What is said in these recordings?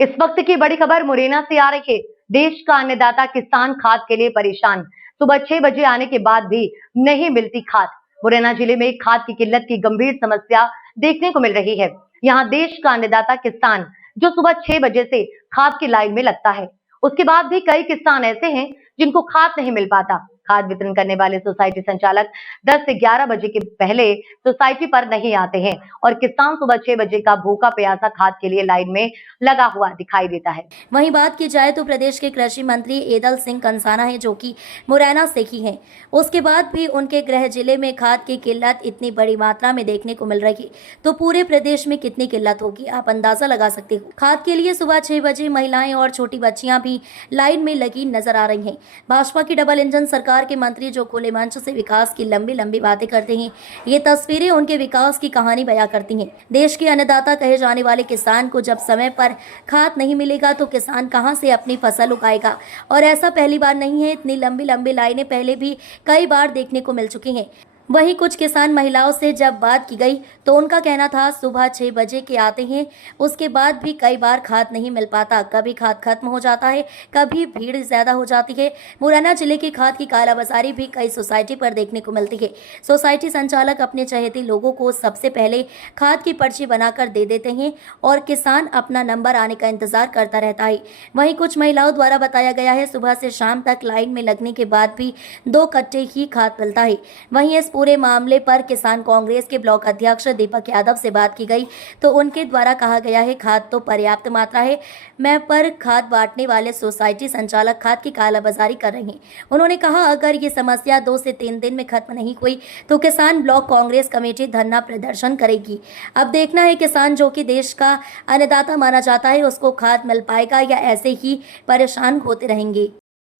इस वक्त की बड़ी खबर मुरैना से आ रही है। देश का अन्नदाता किसान खाद के लिए परेशान। सुबह 6 बजे आने के बाद भी नहीं मिलती खाद। मुरैना जिले में खाद की किल्लत की गंभीर समस्या देखने को मिल रही है। यहाँ देश का अन्नदाता किसान जो सुबह 6 बजे से खाद की लाइन में लगता है, उसके बाद भी कई किसान ऐसे हैं जिनको खाद नहीं मिल पाता। खाद वितरण करने वाले सोसाइटी संचालक 10 से 11 बजे के पहले सोसाइटी पर नहीं आते हैं और किसान सुबह 6 बजे का भूखा प्यासा खाद के लिए लाइन में लगा हुआ दिखाई देता है। वहीं बात की जाए तो प्रदेश के कृषि मंत्री एदल सिंह कंसाना है, जो कि मुरैना से ही हैं। उसके बाद भी उनके गृह जिले में खाद की किल्लत इतनी बड़ी मात्रा में देखने को मिल रही है, तो पूरे प्रदेश में कितनी किल्लत होगी आप अंदाजा लगा सकते हो। खाद के लिए सुबह 6 बजे महिलाएं और छोटी बच्चियां भी लाइन में लगी नजर आ रही हैं। भाजपा की डबल इंजन सरकार के मंत्री जो खुले मंच से विकास की लंबी लंबी बातें करते हैं, ये तस्वीरें उनके विकास की कहानी बयां करती हैं। देश के अन्नदाता कहे जाने वाले किसान को जब समय पर खाद नहीं मिलेगा तो किसान कहां से अपनी फसल उगाएगा। और ऐसा पहली बार नहीं है, इतनी लंबी लंबी लाइनें पहले भी कई बार देखने को मिल चुकी हैं। वहीं कुछ किसान महिलाओं से जब बात की गई तो उनका कहना था सुबह 6 बजे के आते हैं, उसके बाद भी कई बार खाद नहीं मिल पाता। कभी खाद खत्म हो जाता है, कभी भीड़ ज्यादा हो जाती है। मुरैना जिले की खाद की कालाबाजारी भी कई सोसाइटी पर देखने को मिलती है। सोसाइटी संचालक अपने चहेती लोगों को सबसे पहले खाद की पर्ची बनाकर दे देते हैं और किसान अपना नंबर आने का इंतजार करता रहता है। वहीं कुछ महिलाओं द्वारा बताया गया है सुबह से शाम तक लाइन में लगने के बाद भी 2 कट्टे ही खाद मिलता है। वहीं इस पूरे मामले पर किसान कांग्रेस के ब्लॉक अध्यक्ष दीपक यादव से बात की गई तो उनके द्वारा कहा गया है खाद तो पर्याप्त मात्रा है, मैं पर खाद बांटने वाले सोसाइटी संचालक खाद की कालाबाजारी कर रहे हैं। उन्होंने कहा अगर ये समस्या 2 से 3 दिन में खत्म नहीं हुई तो किसान ब्लॉक कांग्रेस कमेटी धरना प्रदर्शन करेगी। अब देखना है किसान जो कि देश का अन्नदाता माना जाता है उसको खाद मिल पाएगा या ऐसे ही परेशान होते रहेंगे।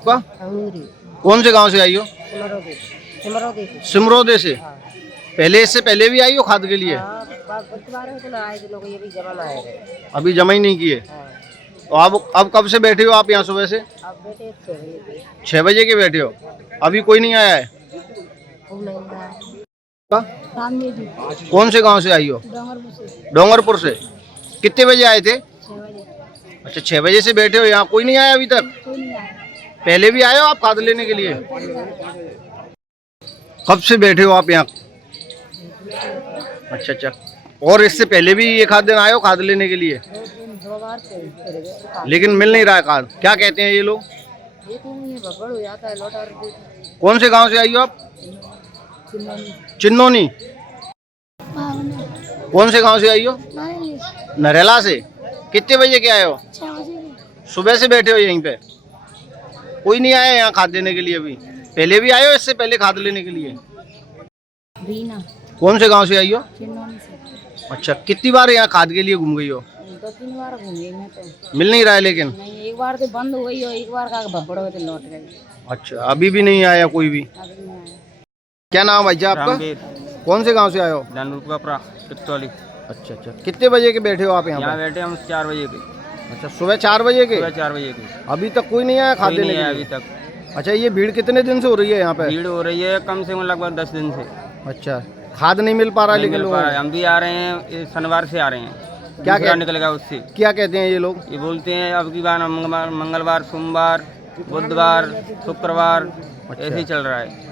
कौन से गांव से आई हो? सिमरोदे से। पहले इससे पहले भी आई हो खाद के लिए? अभी जमा ही नहीं किए। तो अब कब से बैठे हो आप यहाँ सुबह से? 6 बजे के बैठे हो, अभी कोई नहीं आया है? कौन से गांव से आई हो? डोंगरपुर से। कितने बजे आए थे? अच्छा, 6 बजे से बैठे हो, यहाँ कोई नहीं आया अभी तक? पहले भी आए हो आप खाद लेने के लिए? कब से बैठे हो आप यहाँ? अच्छा, और इससे पहले भी ये खाद दिन आए हो खाद लेने के लिए? लेकिन मिल नहीं रहा है खाद। क्या कहते हैं ये लोग? कौन से गांव से आई हो आप? चिन्नोनी। कौन से गांव से आई हो? नरेला से। कितने बजे के आए हो? सुबह से बैठे हो यहीं पे? कोई नहीं आया यहाँ खाद देने के लिए अभी? पहले भी आए हो इससे पहले खाद लेने के लिए? बीना। कौन से गांव से आई हो? चिन्नौनी से। अच्छा, कितनी बार यहाँ खाद के लिए घूम गई हो? 2-3 बार घूम गई मैं तो। मिल नहीं रहा है लेकिन? नहीं, एक बार तो बंद हो गई और एक बार का भब्बड़ हुए तो लौट गई। अच्छा, अभी भी नहीं आया कोई भी? अभी नहीं आया। क्या नाम है भैया आपका? कौन से गांव से आए हो? अच्छा, कितने बजे के बैठे हो आप यहाँ बैठे हम 4 बजे के। अच्छा, सुबह 4 बजे के? सुबह 4 बजे के। अभी तक कोई नहीं आया खाद देने के लिए? अभी तक। अच्छा, ये भीड़ कितने दिन से हो रही है यहाँ पे? भीड़ हो रही है कम से कम लगभग 10 दिन से। अच्छा, खाद नहीं मिल पा रहा? लेकिन लोग हम भी आ रहे हैं, शनिवार से आ रहे हैं। क्या निकलेगा उससे? क्या कहते हैं ये लोग? ये बोलते हैं अब की बार मंगलवार, सोमवार, बुधवार, शुक्रवार, ऐसे ही चल रहा है।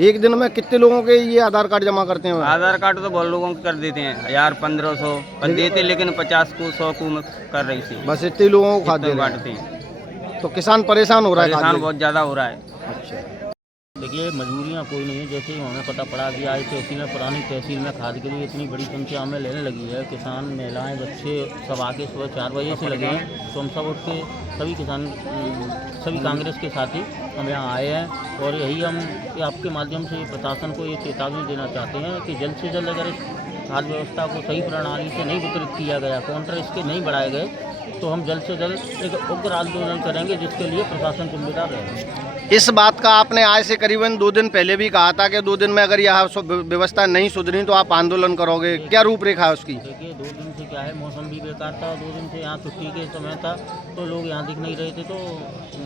एक दिन में कितने लोगों के ये आधार कार्ड जमा करते हैं? आधार कार्ड तो बहुत लोगों को कर देते हैं, 1000-1500 कर देते, लेकिन 50 को 100 को कर रही थी। बस इतने लोगों को खाद बांटते हैं। तो किसान परेशान हो रहा है? परेशान बहुत ज़्यादा हो रहा है। अच्छा, देखिए मजबूरियाँ कोई नहीं है, जैसे ही हमें पता पड़ा कि आज तहसील में, पुरानी तहसील में खाद के लिए इतनी बड़ी संख्या में लेने लगी है, किसान, महिलाएं, बच्चे सब आके सुबह 4 बजे से लगे हैं। तो हम सब उठ के सभी किसान, सभी कांग्रेस के साथी हम यहाँ आए हैं और यही हम आपके माध्यम से प्रशासन को ये चेतावनी देना चाहते हैं कि जल्द से जल्द अगर इस खाद व्यवस्था को सही प्रणाली से नहीं वितरित किया गया, काउंटर इसके नहीं बढ़ाए गए, तो हम जल्द से जल्द एक उग्र आंदोलन करेंगे, जिसके लिए प्रशासन जिम्मेदार रहेगा। इस बात का आपने आज से करीबन 2 दिन पहले भी कहा था कि 2 दिन में अगर यह व्यवस्था नहीं सुधरी तो आप आंदोलन करोगे। क्या रूपरेखा है उसकी? देखिए 2 दिन से क्या है, मौसम भी बेकार था, 2 दिन से यहाँ छुट्टी के समय था तो लोग यहाँ दिख नहीं रहे थे, तो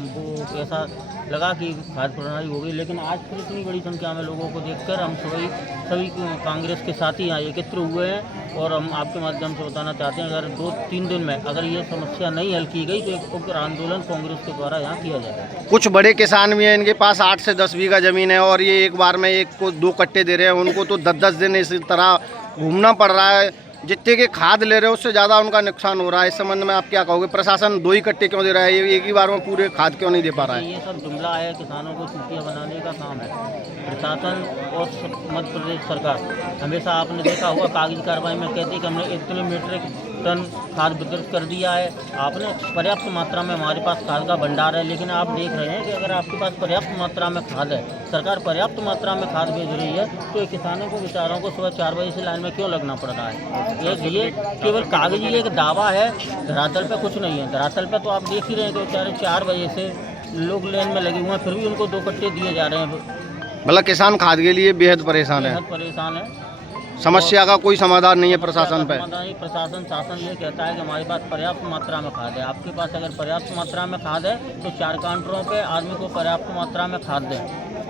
वो ऐसा लगा कि खाद्य प्रणाली हो गई, लेकिन आज फिर इतनी बड़ी संख्या में लोगों को देखकर हम सभी कांग्रेस के साथी यहाँ एकत्र हुए हैं और हम आपके माध्यम से बताना चाहते हैं अगर 2-3 दिन में अगर ये समस्या नहीं हल की गई तो एक उग्र आंदोलन कांग्रेस के द्वारा यहाँ किया जाएगा। कुछ बड़े किसान भी हैं, इनके पास 8 से 10 बीघा ज़मीन है और ये एक बार में एक को 2 कट्टे दे रहे हैं, उनको तो 10-10 दिन इसी तरह घूमना पड़ रहा है। जितने के खाद ले रहे हो उससे ज़्यादा उनका नुकसान हो रहा है। इस संबंध में आप क्या कहोगे? प्रशासन 2 ही कट्टे क्यों दे रहा है, ये एक ही बार में पूरे खाद क्यों नहीं दे पा रहा है? ये सब जुमला है, किसानों को चूतिया बनाने का काम है। प्रशासन और मध्य प्रदेश सरकार हमेशा आपने देखा होगा कागजी कार्रवाई में कहती है कि हमने इतने मीट्रिक टन खाद वितरित कर दिया है, आपने पर्याप्त मात्रा में हमारे पास खाद का भंडार है, लेकिन आप देख रहे हैं कि अगर आपके पास पर्याप्त मात्रा में खाद है, सरकार पर्याप्त मात्रा में खाद भेज रही है, तो ये किसानों को बेचारों को सुबह 4 बजे से लाइन में क्यों लगना पड़ रहा है? ये केवल कागजी एक दावा है, धरातल पे कुछ नहीं है। धरातल पे तो आप देख ही रहे हैं कि बेचारे 4 बजे से लोग लाइन में लगे हुए हैं, फिर भी उनको 2 कट्टे दिए जा रहे हैं। मतलब किसान खाद के लिए बेहद परेशान है। बहुत परेशान है। समस्या का कोई समाधान नहीं है प्रशासन पे। प्रशासन शासन ये कहता है कि हमारे पास पर्याप्त मात्रा में खाद है। आपके पास अगर पर्याप्त मात्रा में खाद है तो 4 काउंटरों पे आदमी को पर्याप्त मात्रा में खाद दें।